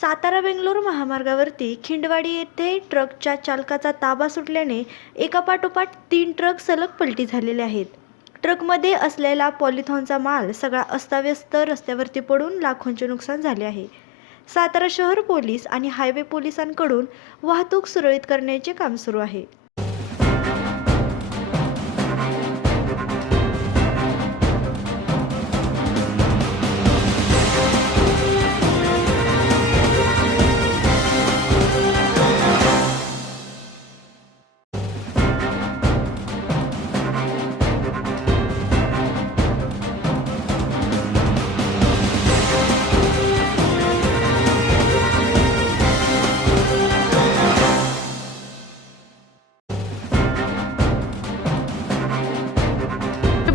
सातारा बेंगलोर महामार्गावरती खिंडवाडी येथे ट्रकच्या चालकाचा ताबा सुटल्याने एकापाठोपाठ तीन ट्रक सलग पलटी झालेले आहेत. ट्रकमध्ये असलेला पॉलिथॉनचा माल सगळा अस्ताव्यस्त रस्त्यावरती पडून लाखोंचे नुकसान झाले आहे. सातारा शहर पोलीस आणि हायवे पोलिसांकडून वाहतूक सुरळीत करण्याचे काम सुरू आहे.